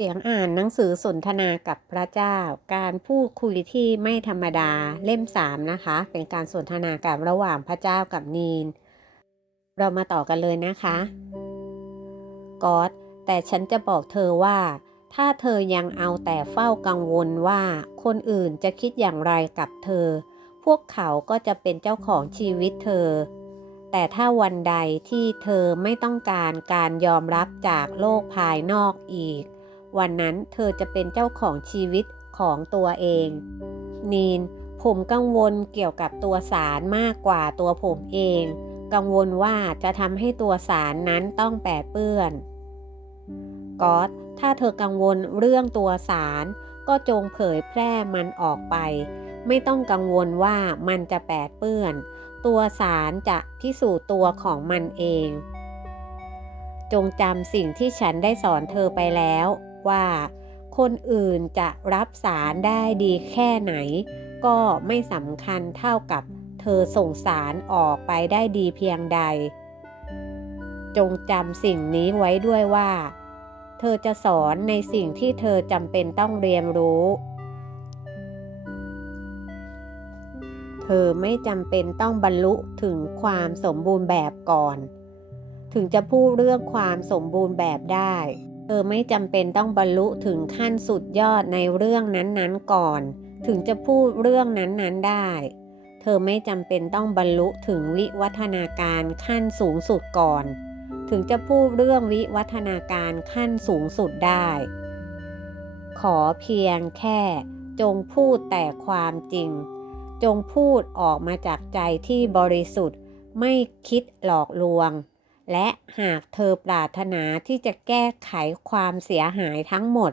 เสียงอ่านหนังสือสนทนากับพระเจ้า การพูดคุยที่ไม่ธรรมดาเล่มสามนะคะ เป็นการสนทนากับระหว่างพระเจ้ากับนีน เรามาต่อกันเลยนะคะกอตแต่ฉันจะบอกเธอว่า ถ้าเธอยังเอาแต่เฝ้ากังวลว่า คนอื่นจะคิดอย่างไรกับเธอ พวกเขาก็จะเป็นเจ้าของชีวิตเธอ แต่ถ้าวันใดที่เธอไม่ต้องการการยอมรับจากโลกภายนอกอีก วันนั้นเธอจะเป็นเจ้าของชีวิตของตัวเอง นีน ผมกังวลเกี่ยวกับตัวสารมากกว่าตัวผมเอง กังวลว่าจะทำให้ตัวสารนั้นต้องแปดเปื้อนก๊อตถ้าเธอกังวลเรื่องตัวสาร ก็จงเผยแพร่มันออกไป ไม่ต้องกังวลว่ามันจะแปดเปื้อน ตัวสารจะพิสูจน์ตัวของมันเอง จงจำสิ่งที่ฉันได้สอนเธอไปแล้ว ว่า คนอื่นจะรับสารได้ดีแค่ไหน ก็ไม่สำคัญเท่ากับเธอส่งสารออกไปได้ดีเพียงใด จงจำสิ่งนี้ไว้ด้วยว่า เธอจะสอนในสิ่งที่เธอจำเป็นต้องเรียนรู้ เธอไม่จำเป็นต้องบรรลุถึงความสมบูรณ์แบบก่อน ถึงจะพูดเรื่องความสมบูรณ์แบบได้ เธอไม่จำเป็นต้องบรรลุถึงขั้นสุดยอดในเรื่องนั้นๆก่อน ถึงจะพูดเรื่องนั้นๆได้ เธอไม่จำเป็นต้องบรรลุถึงวิวัฒนาการขั้นสูงสุดก่อน ถึงจะพูดเรื่องวิวัฒนาการขั้นสูงสุดได้ ขอเพียงแค่ จงพูดแต่ความจริง จงพูดออกมาจากใจที่บริสุทธิ์ ไม่คิดหลอกลวง และหากเธอปรารถนาที่จะแก้ไขความเสียหายทั้งหมด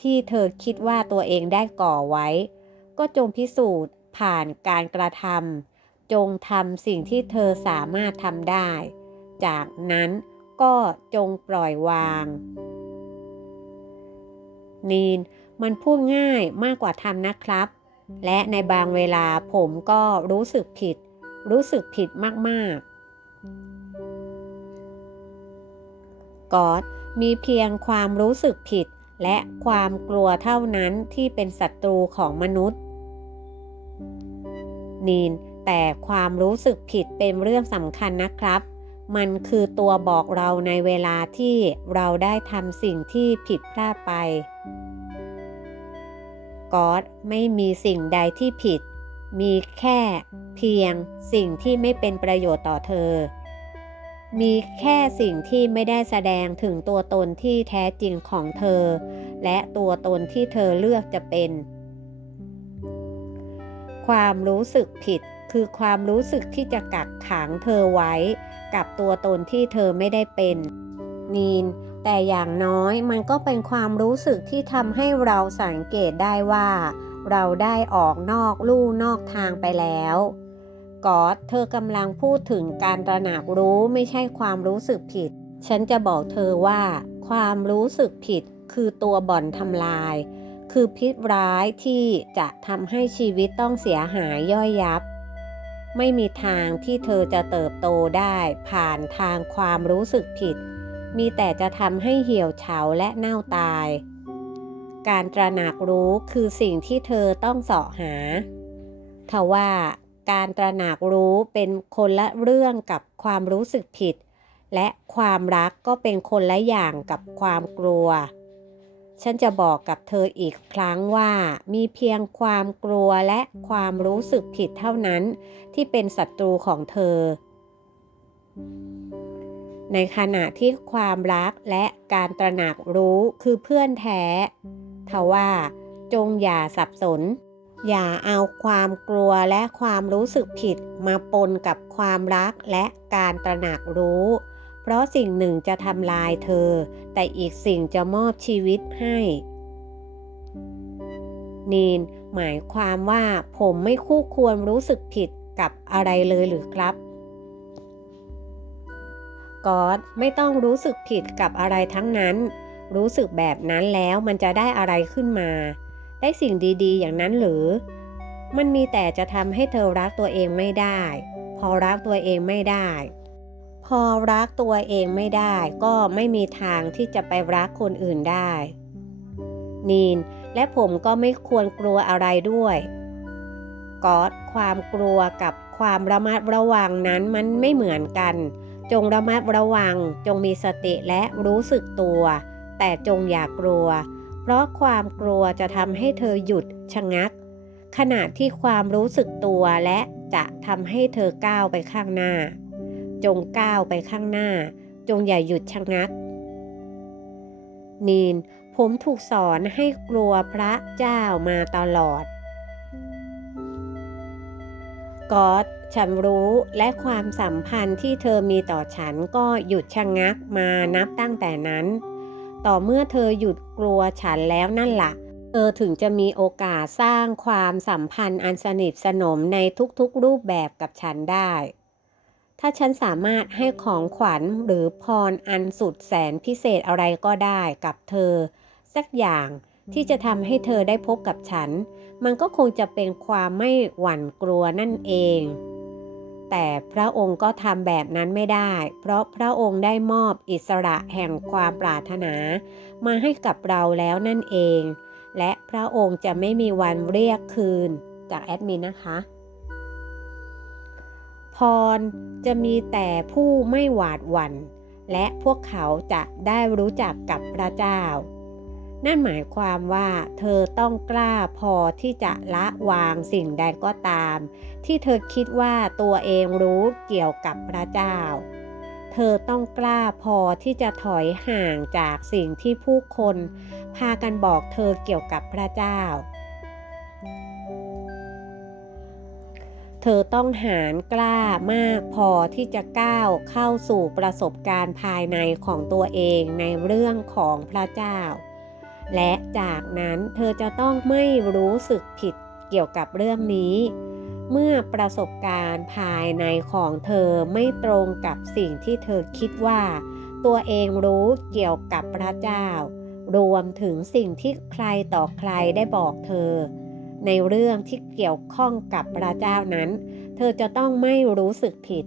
ที่เธอคิดว่าตัวเองได้ก่อไว้ ก็จงพิสูจน์ผ่านการกระทำจงทำสิ่งที่เธอสามารถทำได้ จากนั้นก็จงปล่อยวาง นีนมันพูดง่ายมากกว่าทำนะครับ และในบางเวลาผมก็รู้สึกผิด รู้สึกผิดมากๆ กอดมีเพียงความรู้สึกผิด และความกลัวเท่านั้นที่เป็นศัตรูของมนุษย์ นีนแต่ความรู้สึกผิดเป็นเรื่องสำคัญนะครับ มันคือตัวบอกเราในเวลาที่เราได้ทำสิ่งที่ผิดพลาดไปกอดไม่มีสิ่งใดที่ผิด มีแค่เพียงสิ่งที่ไม่เป็นประโยชน์ต่อเธอ มีแค่สิ่งที่ไม่ได้แสดงถึงตัวตนที่แท้จริงของเธอ และตัวตนที่เธอเลือกจะเป็น ความรู้สึกผิดคือความรู้สึกที่จะกักขังเธอไว้ กับตัวตนที่เธอไม่ได้เป็น นีน แต่อย่างน้อยมันก็เป็นความรู้สึกที่ทำให้เราสังเกตได้ว่า เราได้ออกนอกลู่นอกทางไปแล้ว กอดเธอกำลังพูดถึงการตระหนักรู้ไม่ใช่ความรู้สึกผิด ฉันจะบอกเธอว่า ความรู้สึกผิดคือตัวบ่อนทำลาย คือพิษร้ายที่จะทำให้ชีวิตต้องเสียหายย่อยยับ ไม่มีทางที่เธอจะเติบโตได้ผ่านทางความรู้สึกผิด มีแต่จะทำให้เหี่ยวเฉาและเน่าตาย การตระหนักรู้คือสิ่งที่เธอต้องเสาะหาทว่า การตระหนักรู้เป็นคนละเรื่องกับความรู้สึกผิด และความรักก็เป็นคนละอย่างกับความกลัว ฉันจะบอกกับเธออีกครั้งว่ามีเพียงความกลัวและความรู้สึกผิดเท่านั้น ที่เป็นศัตรูของเธอ ในขณะที่ความรักและการตระหนักรู้คือเพื่อนแท้ทว่าจงอย่าสับสน อย่าเอาความกลัวและความรู้สึกผิดมาปนกับความรักและการตระหนักรู้ เพราะสิ่งหนึ่งจะทำลายเธอ แต่อีกสิ่งจะมอบชีวิตให้ นีนหมายความว่าผมไม่คู่ควรรู้สึกผิดกับอะไรเลยหรือครับก๊อดไม่ต้องรู้สึกผิดกับอะไรทั้งนั้น รู้สึกแบบนั้นแล้วมันจะได้อะไรขึ้นมา ได้สิ่งดีๆ อย่างนั้นหรือ มันมีแต่จะทำให้เธอรักตัวเองไม่ได้ พอรักตัวเองไม่ได้ พอรักตัวเองไม่ได้ ก็ไม่มีทางที่จะไปรักคนอื่นได้ นีนและผมก็ไม่ควรกลัวอะไรด้วยก๊อตความกลัวกับความระมัดระวังนั้นมันไม่เหมือนกัน จงระมัดระวัง จงมีสติและรู้สึกตัว แต่จงอย่ากลัว เพราะความกลัวจะทำให้เธอหยุดชะงัก ขณะที่ความรู้สึกตัวและจะทำให้เธอก้าวไปข้างหน้า จงก้าวไปข้างหน้า จงอย่าหยุดชะงัก นีน ผมถูกสอนให้กลัวพระเจ้ามาตลอดกอตฉันรู้และความสัมพันธ์ที่เธอมีต่อฉันก็หยุดชะงงักมานับตั้งแต่นั้น ต่อเมื่อเธอหยุดกลัวฉันแล้วนั่นละ่ะ เธอถึงจะมีโอกาสสร้างความสัมพันธ์อันสนิทสนมในทุกๆรูปแบบกับฉันได้ ถ้าฉันสามารถให้ของขวัญหรือพรอันสุดแสนพิเศษอะไรก็ได้กับเธอ สักอย่างที่จะทำให้เธอได้พบกับฉัน มันก็คงจะเป็นความไม่หวั่นกลัวนั่นเอง แต่พระองค์ก็ทำแบบนั้นไม่ได้ เพราะพระองค์ได้มอบอิสระแห่งความปรารถนา มาให้กับเราแล้วนั่นเอง และพระองค์จะไม่มีวันเรียกคืนจากแอดมินนะคะพรจะมีแต่ผู้ไม่หวาดหวัน่นและพวกเขาจะได้รู้จักกับพระเจ้า นั่นหมายความว่าเธอต้องกล้าพอที่จะละวางสิ่งใดก็ตาม ที่เธอคิดว่าตัวเองรู้เกี่ยวกับพระเจ้า เธอต้องกล้าพอที่จะถอยห่างจากสิ่งที่ผู้คน พากันบอกเธอเกี่ยวกับพระเจ้า เธอต้องหารกล้ามากพอที่จะก้าวเข้าสู่ประสบการณ์ภายในของตัวเองในเรื่องของพระเจ้า และจากนั้นเธอจะต้องไม่รู้สึกผิดเกี่ยวกับเรื่องนี้ เมื่อประสบการณ์ภายในของเธอไม่ตรงกับสิ่งที่เธอคิดว่า ตัวเองรู้เกี่ยวกับพระเจ้า รวมถึงสิ่งที่ใครต่อใครได้บอกเธอ ในเรื่องที่เกี่ยวข้องกับพระเจ้านั้น เธอจะต้องไม่รู้สึกผิด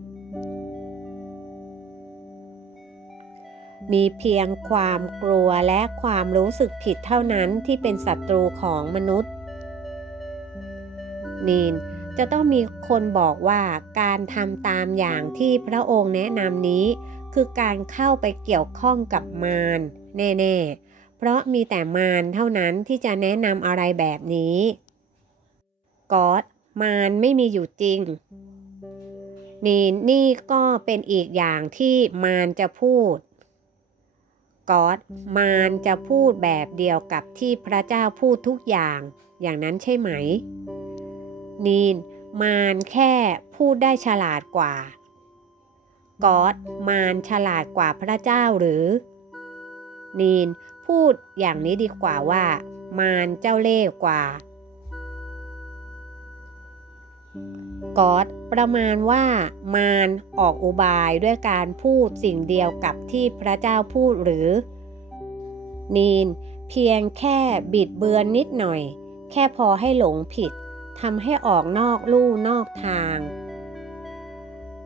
มีเพียงความกลัวและความรู้สึกผิดเท่านั้นที่เป็นศัตรูของมนุษย์ นีนจะต้องมีคนบอกว่าการทำตามอย่างที่พระองค์แนะนำนี้ คือการเข้าไปเกี่ยวข้องกับมารแน่ๆ เพราะมีแต่มารเท่านั้นที่จะแนะนำอะไรแบบนี้กอดมารไม่มีอยู่จริง นี่นี่ก็เป็นอีกอย่างที่มารจะพูด ก๊อดมารจะพูดแบบเดียวกับที่พระเจ้าพูดทุกอย่าง อย่างนั้นใช่ไหม นีน มารแค่พูดได้ฉลาดกว่าก๊อดมารฉลาดกว่าพระเจ้าหรือ นีน พูดอย่างนี้ดีกว่าว่า มารเจ้าเล่ห์กว่า กอดประมาณว่ามารออกอุบายด้วยการพูดสิ่งเดียวกับที่พระเจ้าพูดหรือ นีนเพียงแค่บิดเบือนนิดหน่อย แค่พอให้หลงผิดทำให้ออกนอกลู่นอกทาง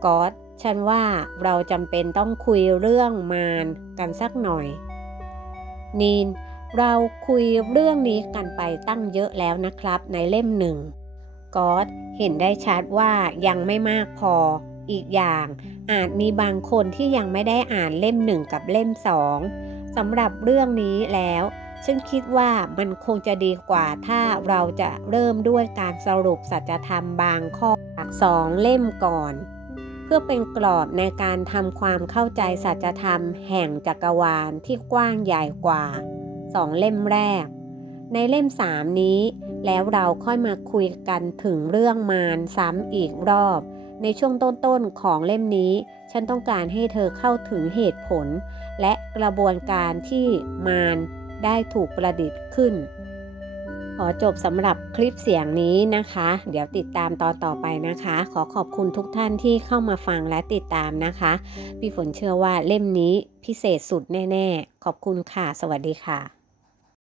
กอดฉันว่าเราจำเป็นต้องคุยเรื่องมารกันสักหน่อย นีนเราคุยเรื่องนี้กันไปตั้งเยอะแล้วนะครับในเล่มหนึ่ง กอดเห็นได้ชัดว่ายังไม่มากพอ อีกอย่างอาจมีบางคนที่ยังไม่ได้อ่านเล่มหนึ่งกับเล่มสองสำหรับเรื่องนี้แล้วฉันคิดว่ามันคงจะดีกว่าถ้าเราจะเริ่มด้วยการสรุปสัจธรรมบางข้อจากสองเล่มก่อน เพื่อเป็นกรอบในการทำความเข้าใจสัจธรรมแห่งจักรวาลที่กว้างใหญ่กว่าสองเล่มแรก ในเล่มสามนี้ แล้วเราค่อยมาคุยกันถึงเรื่องมารซ้ำอีกรอบ ในช่วงต้นๆของเล่มนี้ ฉันต้องการให้เธอเข้าถึงเหตุผล และกระบวนการที่มารได้ถูกประดิษฐ์ขึ้น ขอจบสำหรับคลิปเสียงนี้นะคะ เดี๋ยวติดตามตอนต่อไปนะคะ ขอขอบคุณทุกท่านที่เข้ามาฟังและติดตามนะคะ พี่ฝนเชื่อว่าเล่มนี้พิเศษสุดแน่ ๆ ขอบคุณค่ะ สวัสดีค่ะ